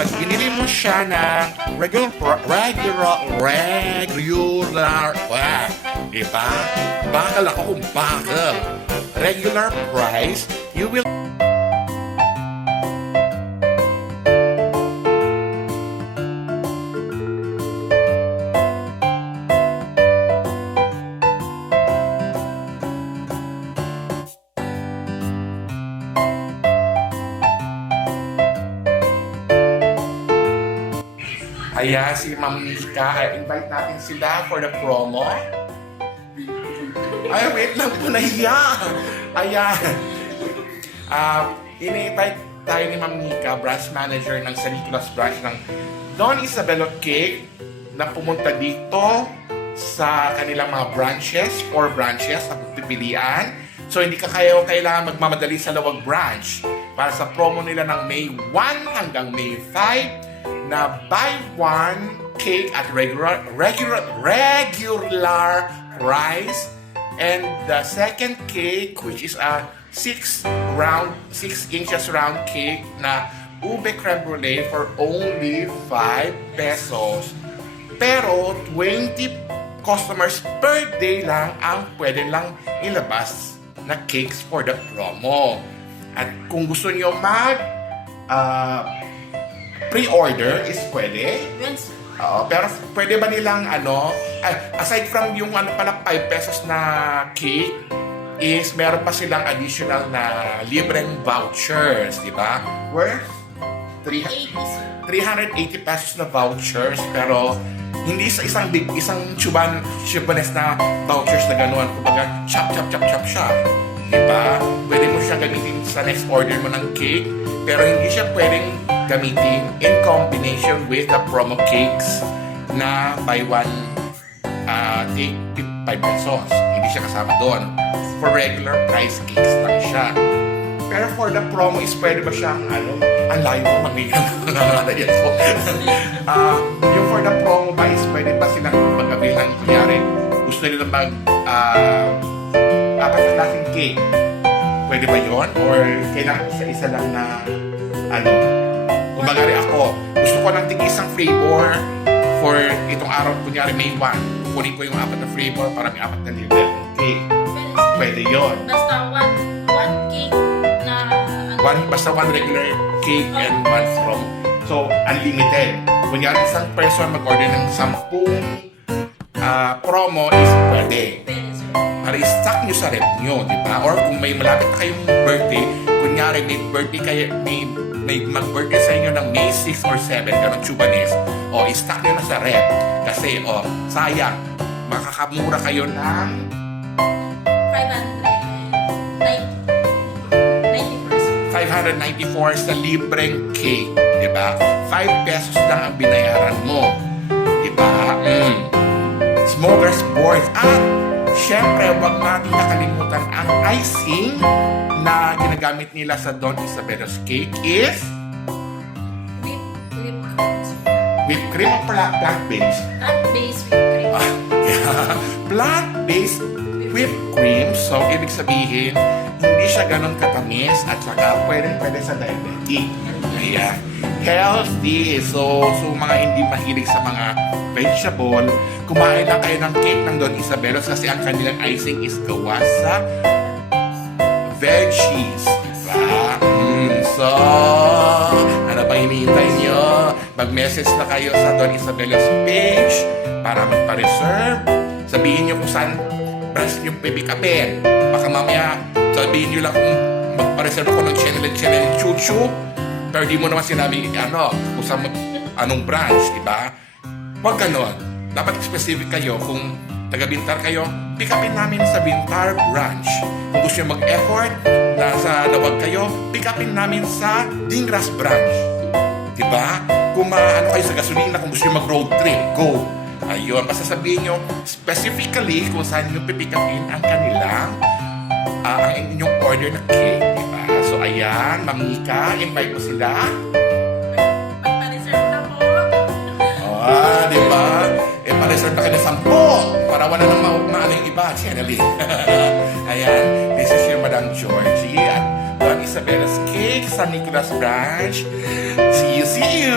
pag binili mo siya na diba? Bakal ako kung bakal. Regular price, you will Ayan, si Ma'am Nika. Invite natin sila for the promo. Ay, wait lang po, nahiya. Ayan. Ini-invite tayo ni Ma'am Nika, branch manager ng San Nicolas branch ng Don Isabelo Cake, na pumunta dito sa kanilang mga branches, 4 branches na pipilian. So, hindi ka kailangan magmamadali sa Lawag branch para sa promo nila ng May 1 hanggang May 5 na buy one cake at regular price, and the second cake, which is a 6 inches round cake na ube creme brulee, for only 5 pesos. Pero 20 customers per day lang ang pwede lang ilabas na cakes for the promo. At kung gusto niyo pre-order is pwede. Yes. Pero pwede ba nilang aside from yung 5 pesos na cake, is meron pa silang additional na libreng vouchers, di ba? Worth 380 pesos na vouchers, pero hindi sa isang chubanes na vouchers na gano'n. Kumbaga, chop siya. Di ba? Pwede mo siya gamitin sa next order mo ng cake, pero hindi siya pwedeng gamitin in combination with the promo cakes na buy one take 5 pesos. Hindi siya kasama doon. For regular price cakes lang siya. Pero for the promo is pwede ba siyang ang layo ko mag-iyan ko. Yung for the promo ba is pwede ba silang mag-avail ng kunyari gusto nila apat na klaseng cake. Pwede ba yun? Or kailangan isa lang na kumbaga ako, gusto ko ng tig-isang flavor for itong araw, kunyari May 1. Kukunin ko yung 4 na flavor para may 4 na libre ng cake. Pwede yun. Basta one cake na Basta one regular cake and one from. So, unlimited. Kunyari isang person mag-order ng 10 promo is pwede. Para i-stock nyo sa rep nyo, di ba? Or kung may malapit na kayong birthday, kunyari may mag-birthday sa inyo ng May 6 or 7, ganun chubanes, i-stock nyo na sa rep. Kasi, sayang, makakamura kayo ng 594 sa libreng cake, di ba? 5 pesos lang ang binayaran mo, di ba? Smorgasbord. At syempre, huwag natin nakalimutan ang icing na ginagamit nila sa Don Isabelo's cake is whipped cream o plant-based? Plant-based whipped cream. Plant-based whipped cream. So, ibig sabihin, hindi siya ganun katamis at saka pwede sa diabetic. Kaya, healthy. So mga hindi mahilig sa mga vegetable, kumain lang kayo ng cake ng Don Isabelo's kasi ang kanilang icing is gawa sa veggies. Diba? So, ano ba hinihintay nyo? Mag-message na kayo sa Don Isabelo's page para magpa-reserve. Sabihin nyo kung saan branch nyo pipikapin. Baka mamaya sabihin nyo lang kung magpa-reserve ako ng channel chuchu, pero di mo naman sinabi kung saan anong branch, diba? Huwag ganon. Dapat specific kayo. Kung taga-Bintar kayo, pick upin namin sa Bintar branch. Kung gusto nyo mag-effort na sa Lawag kayo, pick upin namin sa Dingras branch. Diba? Kung kayo sa gasolina, kung gusto nyo mag-road trip, go. Ayun, basta sabihin nyo specifically kung saan nyo pipick upin ang kanilang ang inyong order na cake. Diba? So ayan, Ma'am Nika, invite mo sila. Magpa-reserve na po. Diba? Pa-reserve na kayo ng 10 para wala nang maano yung iba, channeling. Ayan, this is your Madam Georgie at Don Isabelo's Cake, San Nicolas Branch. See you!